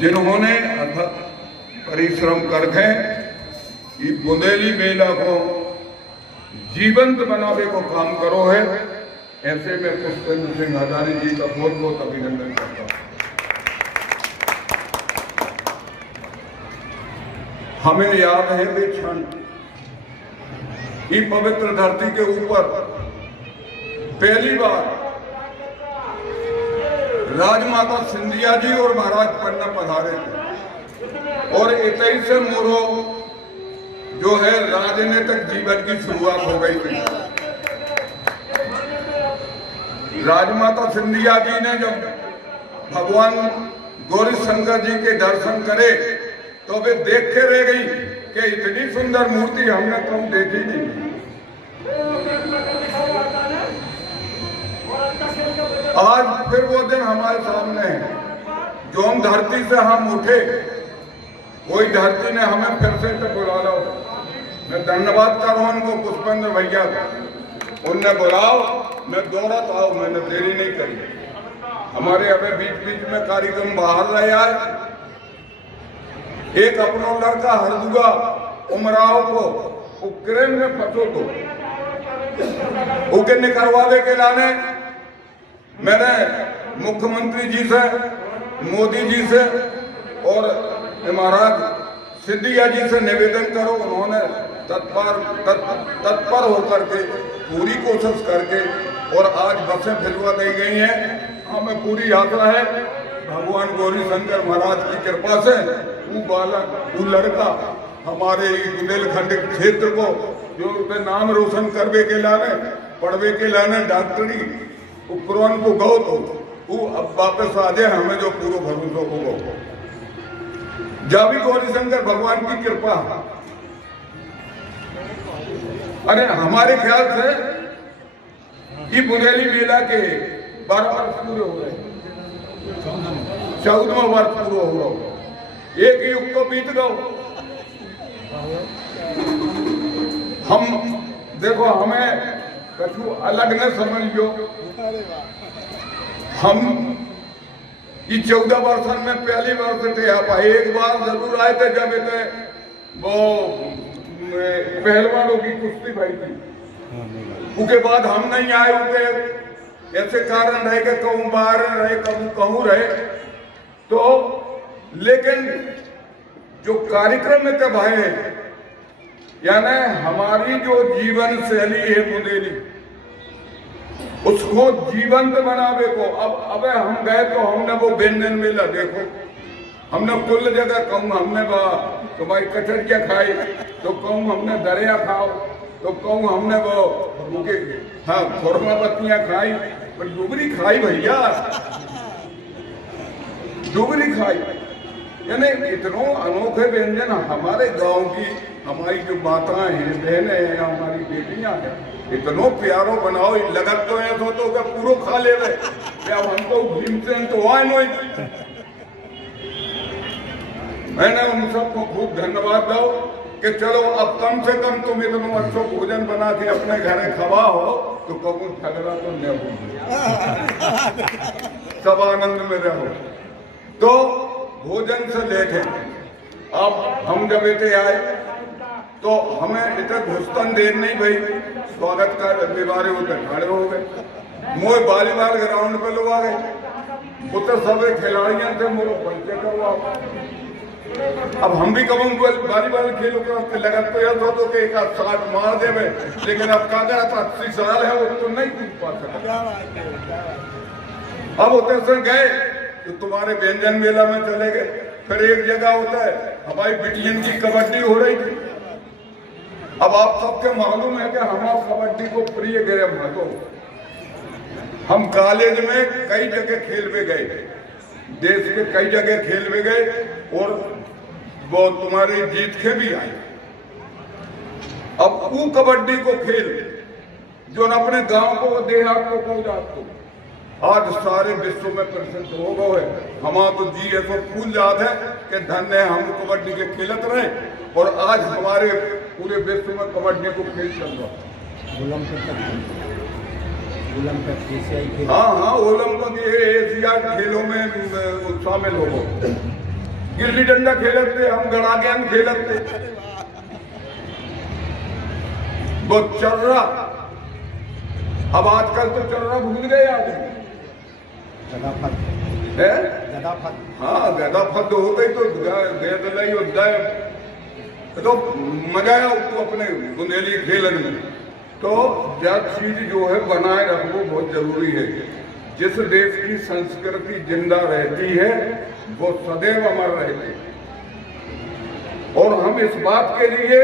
जिन्होंने अथक परिश्रम करके ये बुंदेली मेला को जीवंत बनावे को काम करो है। ऐसे में पुष्पेंद्र सिंह हजारी जी का बहुत बहुत अभिनंदन करता हूँ। हमें याद है वे क्षण, ये पवित्र धरती के ऊपर पहली बार राजमाता सिंधिया जी और महाराज पन्ना पधारे थे और 21 मोरो जो है राजनीतिक जीवन की शुरुआत हो गई थी। राजमाता सिंधिया जी ने जब भगवान गौरी शंकर जी के दर्शन करे तो वे देख के रह गई कि इतनी सुंदर मूर्ति हमने कम देखी नहीं। आज फिर वो दिन हमारे सामने है। जो हम धरती से हम उठे, वही धरती ने हमें फिर से तो बुला लो। मैं धन्यवाद कर रहा हूं उनको, पुष्पेंद्र भैया को। उनने बुलाओ, मैं दौड़त आओ, मैंने देरी नहीं करी। हमारे अभी बीच बीच में कार्यक्रम बाहर रहे आए। एक अपना लड़का हरदुआ उमराव को उक्रेन में फंसो तो उके निकलवावे के लाने मैंने मुख्यमंत्री जी से, मोदी जी से और महाराज सिंधिया जी से निवेदन करो। उन्होंने तत्पर होकर के पूरी कोशिश करके और आज बसें भिजवा दी गई हैं। हमें पूरी आशा है भगवान गौरी शंकर महाराज की कृपा से वो बालक, वो लड़का हमारे बुंदेलखंड क्षेत्र को जो नाम रोशन करवे के लाने, पढ़वे के लाने, डॉक्टरी उपकरण को गौ तो वो अब वापस आ जाए, हमें जो पूरा भरोसा को गौ जब भी गौरी शंकर भगवान की कृपा। अरे हमारे ख्याल से ये बुंदेली मेला के 12 वर्ष पूरे हो रहे, 14वां वर्ष पूरा हो रहा। एक युग तो बीत गो। हम देखो, हमें कछु अलग न समझियो। हम ये 14 वर्षन में पहली बार थे आप। एक बार जरूर आए थे जब इतने वो पहलवानों की कुश्ती भाई थी। उसके बाद हम नहीं आए। उनके ऐसे कारण रहे कि कहूँ बाहर रहे, कहूँ रहे तो। लेकिन जो कार्यक्रम में तब आए, यानी हमारी जो जीवन शैली है बुंदेली, उसको जीवंत बनावे को। अब हम गए तो हमने वो व्यंजन मेला देखो, हमने कुल जगह कहूँ हमने तो भाई कचरिया खाई, तो कहूँ हमने दरिया खाओ, तो कहूँ हमने वो हाँ खुरमा पत्तियां खाई, पर डुगरी खाई भैया, डुगरी खाई। यानी इतनो अनोखे व्यंजन हमारे गांव की, हमारी जो माताएं हैं, बहनें हैं, हमारी बेटियां हैं, इतनो प्यारो बनाओ। लगत तो है तो क्या पूरा खा ले रहे क्या? हम तो भीमसेन तो आए नहीं। मैंने उन सबको खूब धन्यवाद दो कि चलो अब कम से कम तुम इतना अच्छा भोजन बना के अपने घर खवा हो तो कबू झगड़ा तो नहीं हो, सब आनंद में रहो। तो भोजन से लेके अब हम जब इतने आए तो हमें इतना घुस्तन देर नहीं भाई, स्वागत का दीवारे उधर खड़े हो गए। मोए वॉलीबॉल ग्राउंड पे लोग आ गए, उतर सब खिलाड़ियों से मोरो परिचय करवाओ। अब हम भी कब वॉलीबॉल खेलो तो लगत तो यह तो कि एक 60 मार देवे, लेकिन अब का 80 साल है वो तो नहीं कूद पा सकता। अब उतर से गए तो तुम्हारे व्यंजन मेला में चले गए। फिर एक जगह होता है हमारी बिटियन की कबड्डी हो रही थी। अब आप सबके मालूम है कि हमारे कबड्डी को प्रिय गए महतो। हम कॉलेज में कई जगह खेल में गए, देश के कई जगह खेल में गए और वो तुम्हारी जीत के भी आए। अब वो कबड्डी को खेल जो अपने गांव को, देहात को, जात को आज सारे विश्व में प्रसिद्ध हो गए। हमारा तो जी ऐसा फूल याद है कि धन्य हम कबड्डी के खेलत रहे और आज हमारे पूरे विश्व में कबड्डी को खेल चल रहा। हाँ, ओलंपिक ये एशिया खेलों में शामिल हो गए। गिल्ली डंडा खेलते, हम गड़ा ज्ञान खेलते, वो चर्रा। अब आजकल तो चर्रा भूल गए आदमी। हाँ, गदा फद हो गई तो गेंद नहीं होता है तो मजा आया उसको अपने बुंदेली खेलन में। तो यह चीज जो है बनाए रखना बहुत जरूरी है। जिस देश की संस्कृति जिंदा रहती है वो सदैव अमर रहती है। और हम इस बात के लिए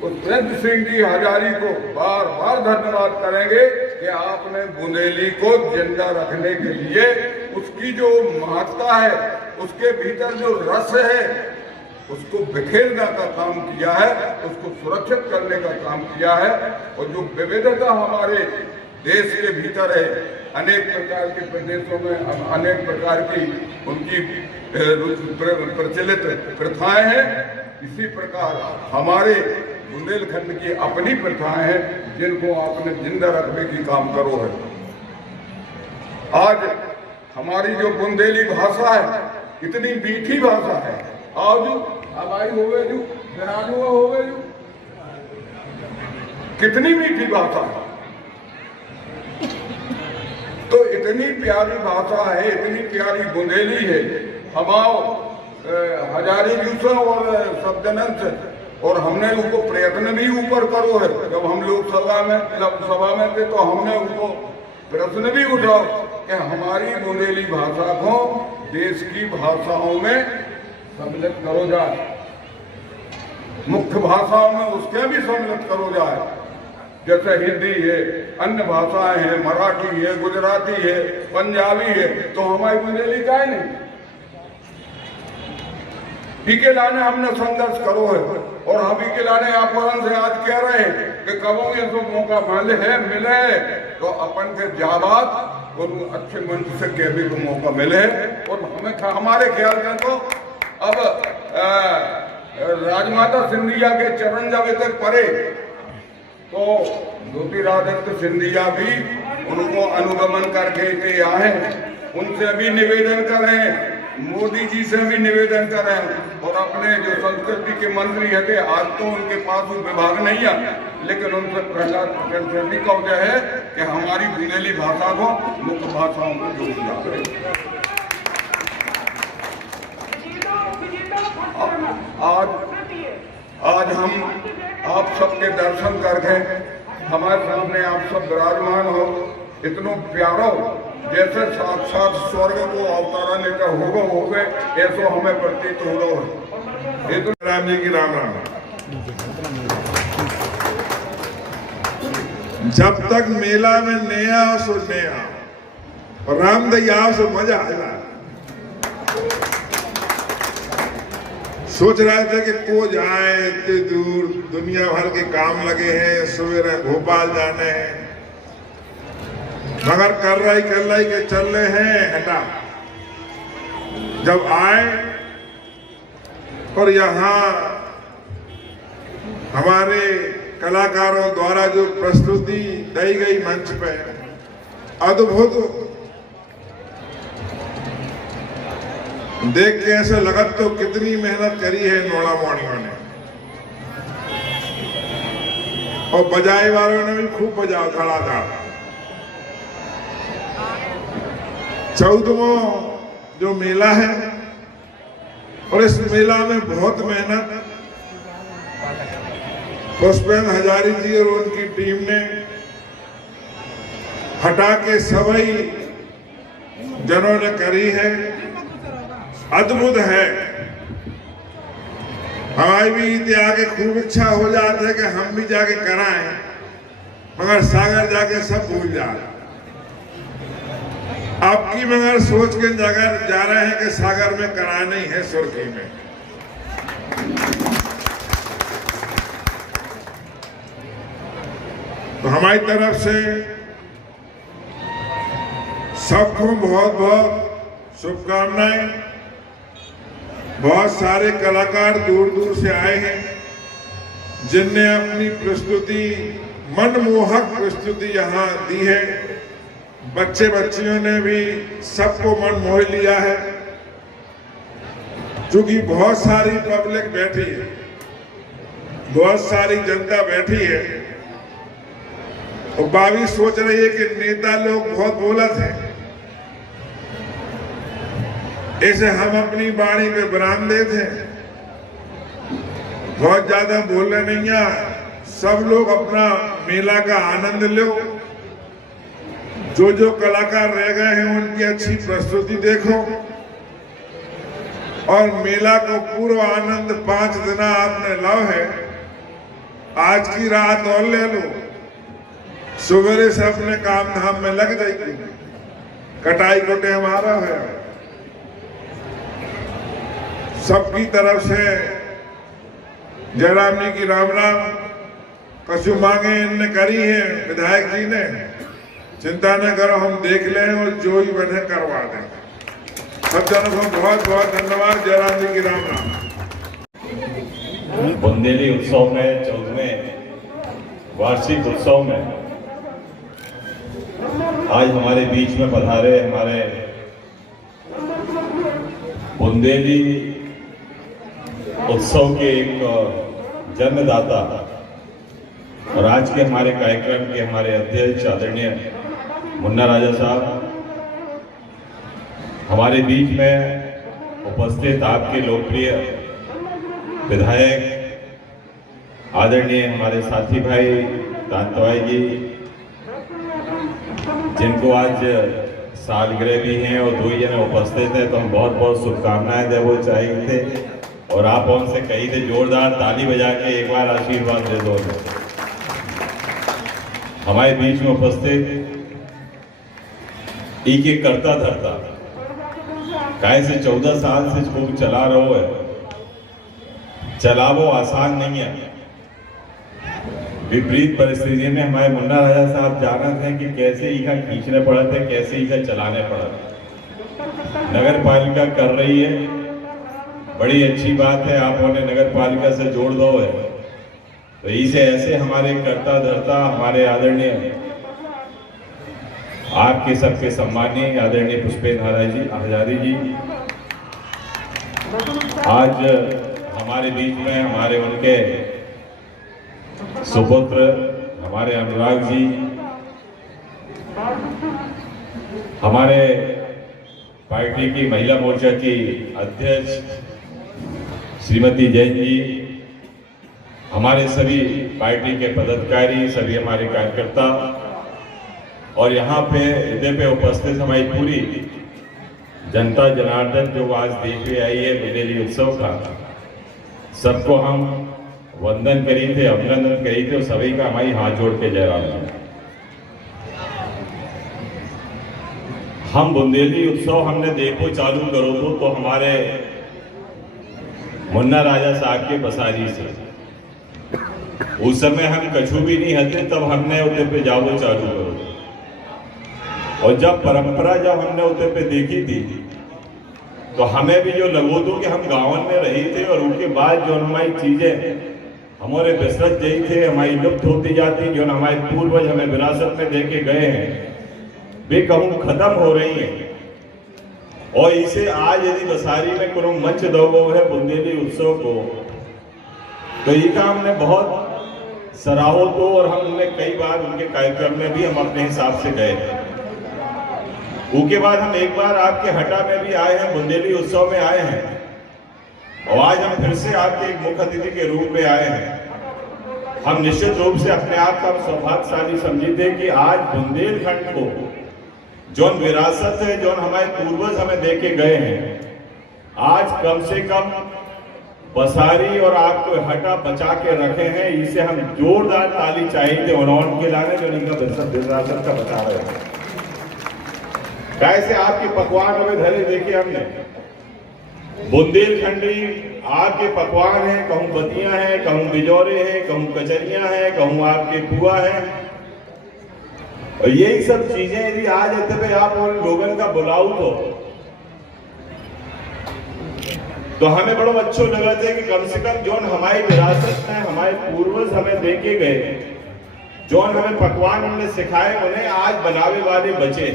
उपेंद्र सिंह जी हजारी को बार बार धन्यवाद करेंगे कि आपने बुंदेली को जिंदा रखने के लिए उसकी जो महत्ता है, उसके भीतर जो रस है, उसको बिखेरने का काम किया है, उसको सुरक्षित करने का काम किया है। और जो विविधता हमारे देश के भीतर है, अनेक प्रकार के प्रदेशों में अनेक प्रकार की उनकी प्रचलित प्रथाएं हैं, इसी प्रकार हमारे बुंदेलखंड की अपनी प्रथाएं हैं जिनको आपने जिंदा रखने की काम करो है। आज हमारी जो बुंदेली भाषा है इतनी मीठी भाषा है। आज हमारी होवे जो जनानुआ होवे जो कितनी मीठी भाषा है। तो इतनी प्यारी भाषा है, इतनी प्यारी बुंदेली है। हमाओ हजारी जूसा और सब जनन से और हमने उनको प्रयत्न भी ऊपर करो है। जब हम लोकसभा में थे तो हमने उनको प्रश्न भी उठाओ कि हमारी बुंदेली भाषा को देश की भाषाओं में सम्मिलित करो जाए, मुख्य भाषाओं में उसके भी सम्मिलित करो जाए। जैसे हिंदी है, अन्य भाषाएं हैं, मराठी है, गुजराती है, पंजाबी है, तो हमारी बुंदेली का है नहीं। पीके लाने हमने संघर्ष करो है और हम पीके लाने आपन से आज कह रहे हैं कि कबो ये तो मौका मिले तो अपन के जाबाद और अच्छे मंच से कहने को मौका मिले। और हमें हमारे ख्याल में तो अब राजमाता सिंधिया के चरण जब तक पड़े तो ज्योतिरादित्य सिंधिया भी उनको अनुगमन करके आए। उनसे भी निवेदन करें, मोदी जी से भी निवेदन करें और अपने जो संस्कृति के मंत्री है, आज तो उनके पास विभाग नहीं है, लेकिन उनसे प्रहलाद पटेल से भी कहते हैं कि हमारी बुंदेली भाषा को मुख्य भाषाओं में जोड़ दिया। आज हम आप सबके दर्शन करके हमारे सामने आप सब विराजमान हो, इतनो प्यारो जैसे साक्षात स्वर्ग को अवतारने का होगा ऐसा हमें प्रतीत हो रहा है। ये तो राम जी की राम राम। जब तक मेला में नया सो नया और राम दया सो मजा आया। सोच रहे थे कि को जाए इतने दूर, दुनिया भर के काम लगे हैं, सवेरे भोपाल जाने हैं, मगर कर रही के चल रहे हैं हटा। जब आए और यहाँ हमारे कलाकारों द्वारा जो प्रस्तुति दी गई मंच पे अद्भुत देख के ऐसे लगा तो कितनी मेहनत करी है नोड़ा मोड़ियों ने और बजाए वालों ने भी खूब बजा खड़ा था। 14वां जो मेला है और इस मेला में बहुत मेहनत पुष्पेंद्र हजारी जी और उनकी टीम ने हटा के सभी जनों ने करी है। अद्भुत है। हमारी भी आगे खूब इच्छा हो जाती है कि हम भी जाके कराएं, मगर सागर जाके सब भूल जाए। आपकी मगर सोच के जगह जा रहे हैं कि सागर में कराना ही है, सुर्खी में। तो हमारी तरफ से सबको बहुत बहुत शुभकामनाएं। बहुत सारे कलाकार दूर दूर से आए हैं जिनने अपनी प्रस्तुति, मनमोहक प्रस्तुति यहाँ दी है। बच्चे बच्चियों ने भी सबको मन मोह लिया है। चूंकि बहुत सारी पब्लिक बैठी है, बहुत सारी जनता बैठी है और बावी सोच रही है कि नेता लोग बहुत बोलत हैं, ऐसे हम अपनी वाणी पे बरामदे थे, बहुत ज्यादा बोलना नहीं है, सब लोग अपना मेला का आनंद लो, जो कलाकार रह गए हैं उनकी अच्छी प्रस्तुति देखो और मेला को पूरा आनंद 5 दिन आपने लाओ है, आज की रात और ले लो, सवेरे से अपने काम धाम में लग जाएगी, कटाई को टाइम आ रहा है। सबकी तरफ से जयराम जी की राम राम। कछु मांगे इनने करी है विधायक जी ने, चिंता न करो, हम देख लें और जो ही बने करवा दें। सब जनों को बहुत बहुत धन्यवाद। जयराम जी की राम राम। बुंदेली उत्सव में 14वें वार्षिक उत्सव में आज हमारे बीच में पधारे हमारे बुंदेली उत्सव के एक जन्मदाता और आज के हमारे कार्यक्रम के हमारे अध्यक्ष आदरणीय मुन्ना राजा साहब, हमारे बीच में उपस्थित आपके लोकप्रिय विधायक आदरणीय हमारे साथी भाई कांतवाई जी, जिनको आज सालगिरह भी हैं और 2 जने उपस्थित हैं, तो हम बहुत बहुत शुभकामनाएं देना चाहिए थे और आप उनसे कही थे जोरदार ताली बजा के एक बार आशीर्वाद दे दो। हमारे बीच में उपस्थित एक एक करता धरता काय से 14 साल से खूब चला रहो है, चलावो आसान नहीं है। विपरीत परिस्थिति में हमारे मुन्ना राजा साहब जाना थे कि कैसे इका खींचने पड़े थे, कैसे इका चलाने पड़ा। नगर पालिका कर रही है, बड़ी अच्छी बात है, आप उन्हें नगर पालिका से जोड़ दो है, तो इसे ऐसे हमारे करता धरता हमारे आदरणीय आपके सबके सम्मानीय आदरणीय पुष्पेंद्र हजारी जी आज हमारे बीच में, हमारे उनके सुपुत्र हमारे अनुराग जी, हमारे पार्टी की महिला मोर्चा की अध्यक्ष श्रीमती जैन जी, हमारे सभी पार्टी के पदाधिकारी, सभी हमारे कार्यकर्ता और यहाँ पे हृदय पे उपस्थित हमारी पूरी जनता जनार्दन जो आज देखने आई है बुंदेली उत्सव का, सबको हम वंदन करी थे, अभिनंदन करी थे और सभी का हमारी हाथ जोड़ के जयराम जी। हम बुंदेली उत्सव हमने देखो चालू करो तो हमारे मुन्ना राजा साहब के बसारी से, उस समय हम कछु भी नहीं हते, तब हमने उते पे जाओ चालू करो, और जब परंपरा जब हमने उते पे देखी थी तो हमें भी जो लगो तो कि हम गाँव में रही थे और उनके बाद जो हमारी चीजें हमारे विसरत गई थे, हमारी लुप्त होती जाती, जो हमारे पूर्वज हमें विरासत में दे के गए हैं, वे कहूँ खत्म हो रही हैं। और इसे आज यदि बसारी में कोनो मंच दोगो है बुंदेली उत्सव को, तो ये का हमने बहुत सराहो तो, और हमने कई बार उनके कार्यक्रम में भी हम अपने हिसाब से गए थे। उसके बाद हम एक बार आपके हटा में भी आए हैं, बुंदेली उत्सव में आए हैं, और आज हम फिर से आपके एक मुख्य अतिथि के रूप में आए हैं। हम निश्चित रूप से अपने आप का सौभाग्यशाली समझते कि आज बुंदेलखंड को जो विरासत है, जो हमारे पूर्वज हमें दे के गए हैं, आज कम से कम बसारी और आपको हटा बचा के रखे हैं। इसे हम जोरदार ताली चाहिए थे उन्होंने लाने जो इनका विरासत का बचा रहे हैं। कैसे आपके पकवान हमें धरे देखे हमने, बुंदेलखंडी आपके पकवान हैं, कहूँ बतियां हैं, कहूँ बिजौरे हैं, कहूँ कचरियां हैं, कहूँ आपके पुआ हैं, और यही सब चीजें यदि आज पे आप और लोगों का बुलाओ तो हमें बड़ा अच्छा लगा था कि कम से कम जो हमारी विरासत में हमारे पूर्वज हमें दे के गए, जो हमें पकवान हमने सिखाए, उन्हें आज बनावे वाले बचे।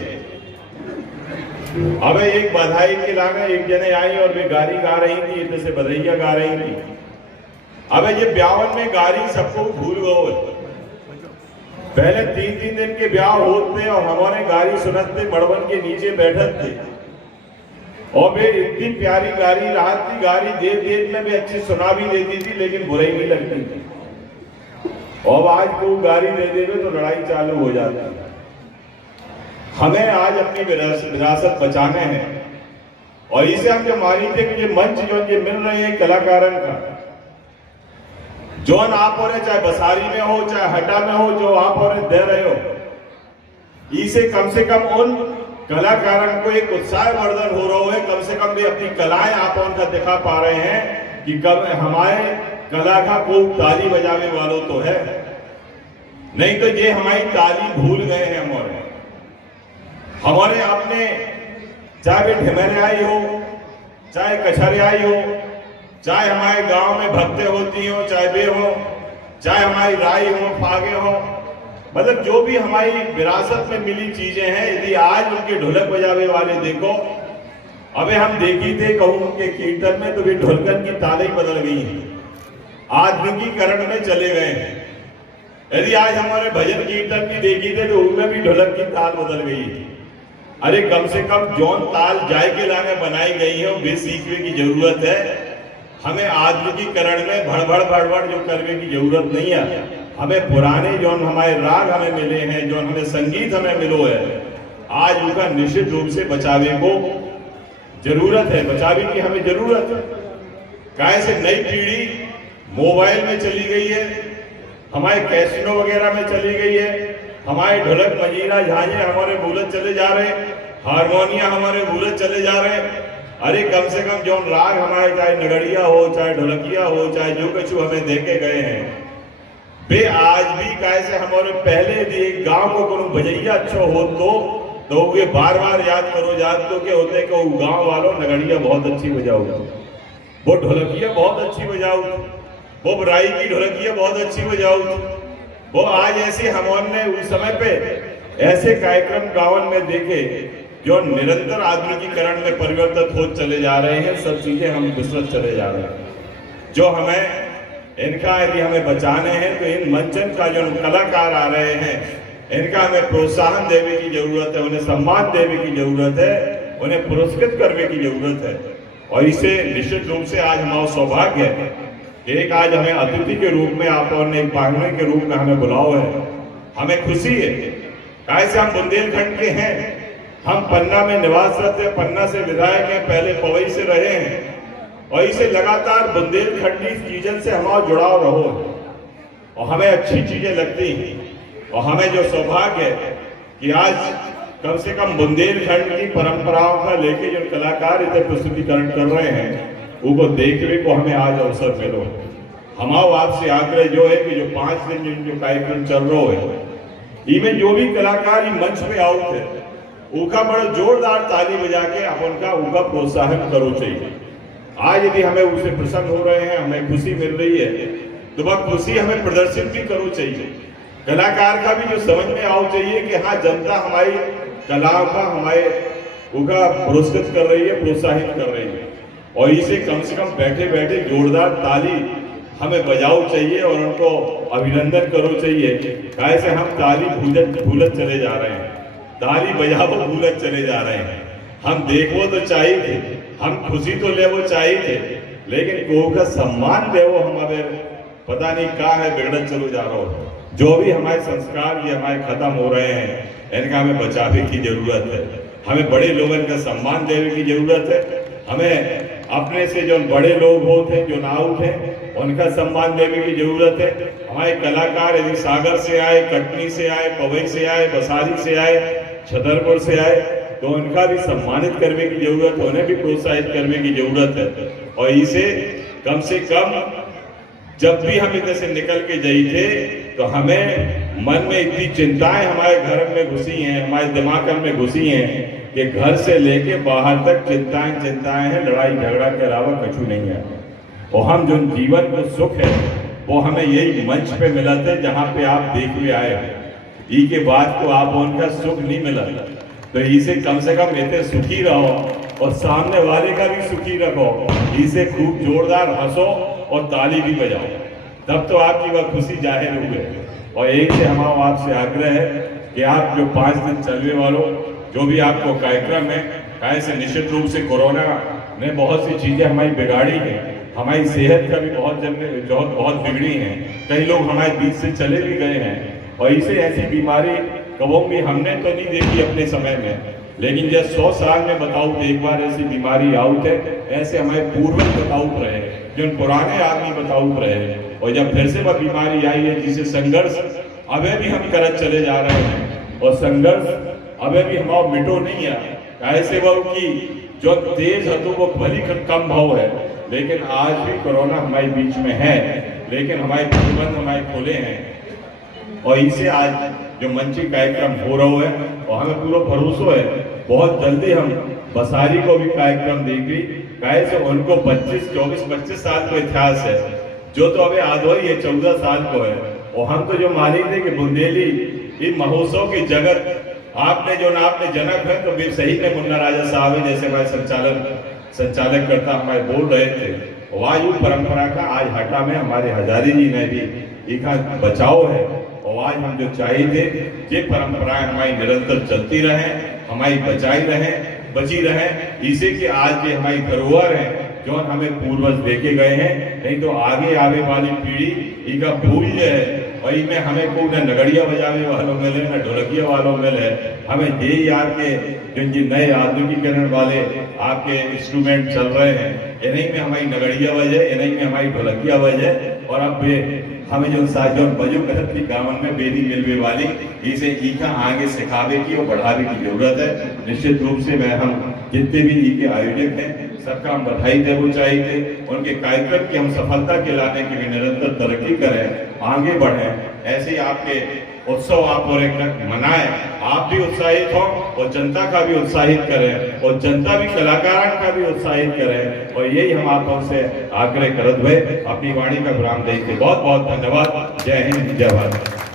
अब एक बधाई के लाने एक जने आई और वे गारी गा रही थी, इतने से बधाइया गा रही थी। अब ये 52 में गारी सबको भूल गए। पहले 3-3 दिन के ब्याह होते और हमारे गारी सुनते मड़वन के नीचे बैठक थे और वे इतनी प्यारी गारी रात की गारी देव देव में भी अच्छी सुना भी देती थी, लेकिन बुराई नहीं लगती थी। और आज को गारी दे देवे तो लड़ाई चालू हो जाती है। हमें आज अपनी विरासत बचाने हैं और इसे हम जो मानी थे कि ये मंच जो ये मिल रहे हैं कलाकारों का, जोन आप और चाहे बसारी में हो चाहे हटा में हो, जो आप और दे रहे हो, इसे कम से कम उन कलाकारों को एक उत्साह वर्धन हो रहा है। कम से कम भी अपनी कलाएं आप उनका दिखा पा रहे हैं कि कब हमारे कला का कोई ताली बजाने वालों तो है, नहीं तो ये हमारी ताली भूल गए हैं। हमारे आपने चाहे वे ढिमरियाई हो चाहे कछरियाई हो, चाहे हमारे गांव में भक्तें होती हो, चाहे वे हो, चाहे हमारी राई हो, फागे हो, मतलब जो भी हमारी विरासत में मिली चीजें हैं, यदि आज उनके ढोलक बजावे वाले देखो, अबे हम देखी थे कहूं उनके कीर्तन में तो वे ढोलकन की तालें बदल गई हैं, आधुनिकीकरण में चले गए हैं। यदि आज हमारे भजन कीर्तन की देखी थे तो उनमें भी ढोलक की ताल बदल गई है। अरे कम से कम जौन ताल जाय के लाने बनाई गई है वे सीखने की जरूरत है। हमें आधुनिकीकरण में भड़बड़ जो करने की जरूरत नहीं है। हमें पुराने जो हमारे राग हमें मिले हैं, जो हमें संगीत हमें मिलो है, आज उनका निश्चित रूप से बचावे को जरूरत है, बचावे की हमें जरूरत है। कैसे नई पीढ़ी मोबाइल में चली गई है, हमारे कैसीनो वगैरह में चली गई है, हमारे ढोलक मजीरा झांझे हमारे भूलत चले जा रहे, हारमोनिया हमारे भूलत चले जा रहे। अरे कम से कम जो राग हमारे चाहे नगड़िया हो चाहे ढोलकिया हो चाहे जो कुछ हमें देके गए हैं, वे आज भी कैसे हमारे पहले एक गांव को कोनो बजैया अच्छा हो तो वे बार बार याद करो, याद तो के होते कि वो गांव वालों नगड़िया बहुत अच्छी बजाओ, वो ढोलकिया बहुत अच्छी बजाओ, वो राई की ढोलकिया बहुत अच्छी बजाओ। वो आज ऐसे हमने उस समय पे ऐसे कार्यक्रम गाँव में देखे जो निरंतर आधुनिकीकरण में परिवर्तित हो चले जा रहे हैं। सब चीजें हम विसरत चले जा रहे हैं। जो हमें इनका यदि हमें बचाने हैं तो इन मंचन का जो कलाकार आ रहे हैं इनका हमें प्रोत्साहन देने की जरूरत है, उन्हें सम्मान देने की जरूरत है, उन्हें पुरस्कृत करने की जरूरत है। और इसे निश्चित रूप से आज हमारा सौभाग्य है कि एक आज हमें अतिथि के रूप में आप और एक पाहुने के रूप में हमें बुलाओ है। हमें खुशी है कैसे हम बुंदेलखंड के हैं, हम पन्ना में निवासरत है, पन्ना से विधायक हैं, पहले पवई से रहे हैं और इसे लगातार बुंदेलखंडी चीजों से हमारा जुड़ाव रहो और हमें अच्छी चीजें लगती हैं। और हमें जो सौभाग्य है कि आज कम से कम बुंदेलखंड की परंपराओं का लेके जो कलाकार इसे प्रस्तुतिकरण कर रहे हैं उनको देखने को हमें आज अवसर मिलो। हमारा आपसे आग्रह जो है कि जो 5 दिन जो कार्यक्रम चल रहा है इनमें जो भी कलाकार मंच पे आउट है उनका बड़ा जोरदार ताली बजा के आप उनका प्रोत्साहन करो चाहिए। आज यदि हमें उससे प्रसन्न हो रहे हैं, हमें खुशी मिल रही है तो वह खुशी हमें प्रदर्शित भी करो चाहिए। कलाकार का भी जो समझ में आओ चाहिए कि हाँ जनता हमारी कला का हमारे उनका पुरस्कृत कर रही है, प्रोत्साहित कर रही है और इसे कम से कम बैठे बैठे जोरदार ताली हमें बजाओ चाहिए और उनको अभिनंदन करो चाहिए। कैसे हम ताली भूलत चले जा रहे हैं, ताली बजाओ भूलत चले जा रहे हैं। हम देखो तो चाहिए थे, हम खुशी तो ले वो चाहिए थे, लेकिन को का सम्मान दे वो हमारे पता नहीं क्या है बिगड़त चलो जा रहा हो। जो भी हमारे संस्कार ये हमारे खत्म हो रहे हैं इनका हमें बचाने की जरूरत है। हमें बड़े लोगों का सम्मान देने की जरूरत है। हमें अपने से जो बड़े लोग होते हैं जो नाउट हैं उनका सम्मान देने की जरूरत है। हमारे कलाकार यदि सागर से आए, कटनी से आए, पवई से आए, बसारी से आए, छतरपुर से आए तो उनका भी सम्मानित करने की जरूरत है, उन्हें भी प्रोत्साहित करने की जरूरत है। और इसे कम से कम जब भी हम इधर से निकल के जाए थे तो हमें मन में इतनी चिंताएं हमारे घर में घुसी हैं, हमारे दिमाग में घुसी हैं कि घर से लेके बाहर तक चिंताएं हैं, लड़ाई झगड़ा के अलावा कुछ नहीं है। और हम जो जीवन को सुख है वो हमें यही मंच पे मिला था जहाँ पे आप देख के आए। ई के बाद तो आप उनका सुख नहीं मिला तो इसे कम से कम इतने सुखी रहो और सामने वाले का भी सुखी रखो, इसे खूब जोरदार हंसो और ताली भी बजाओ, तब तो आपकी वह खुशी जाहिर हुए। और एक से हमारा आपसे आग्रह है कि आप जो 5 दिन चलने वालों जो भी आपको कार्यक्रम है, ऐसे निश्चित रूप से कोरोना ने बहुत सी चीजें हमारी बिगाड़ी है, हमारी सेहत का भी बहुत बिगड़ी है, कई लोग हमारे बीच से चले भी गए हैं। और इसे ऐसी बीमारी कभी हमने तो नहीं देखी अपने समय में, लेकिन जब 100 साल में बताऊं तो एक बार ऐसी बीमारी आउट है, ऐसे हमारे पूर्वज बताउत रहे, जो पुराने आदमी बताउत रहे, और जब फिर से वह बीमारी आई है जिसे संघर्ष अबे भी हम करत चले जा रहे हैं, और संघर्ष अबे भी हमारा मिटो नहीं है। ऐसे वो की जो तेज हथों वो भली कम भाव है, लेकिन आज भी कोरोना हमारे बीच में है, लेकिन हमारे प्रतिबंध हमारे खुले हैं। और इसे आज जो मंची कार्यक्रम हो रहा है, और हमें पूरा भरोसा है बहुत जल्दी हम बसारी को भी कार्यक्रम देंगे, कैसे उनको 24-25 साल का इतिहास है, जो तो अभी आधोई है 14 साल को है। और हम तो जो मालिक थे कि बुंदेली इन महोत्सव की जगत आपने जो आपने जनक है, तो भी सही में मुन्ना राजा साहब जैसे हमारे संचालक करता हमारे बोल रहे थे, वायु परंपरा का आज हटा में हमारे हजारी जी ने भी एक बचाव है। और आज हम जो चाहिए थे ये परंपराएं हमारी निरंतर चलती रहे, हमारी बची रहे, इसे कि आज ये हमारी धरोहर है जो हमें पूर्वज लेके गए हैं, नहीं तो आगे आने वाली पीढ़ी इनका भूल है। वही में हमें को न नगड़िया बजाने वालों मिले, न ढोलकिया वालों मिले, हमें ये आपके जो नए आधुनिकीकरण वाले आपके इंस्ट्रूमेंट चल रहे हैं, इन्हीं में हमारी नगड़िया बजे, इन्हीं में हमारी ढोलकिया बजे, और अब हमें जो साजों बजो कहत की गावन में बेनी मिलने वाली इसे ईका आगे सिखावे की और बढ़ावे की जरूरत है। निश्चित रूप से मैं हम जितने भी ई के आयोजक हैं सबका हम बधाई देना चाहिए, उनके कार्यक्रम की हम सफलता के लाने के लिए निरंतर तरक्की करें, आगे बढ़ें। ऐसे ही आपके उत्सव आप और मनाएं, आप भी उत्साहित हो और जनता का भी उत्साहित करें, और जनता भी कलाकारों का भी उत्साहित करें। और यही हम आप से आग्रह करते हुए अपनी वाणी का विराम देते बहुत बहुत धन्यवाद। जय हिंद, जय भारत।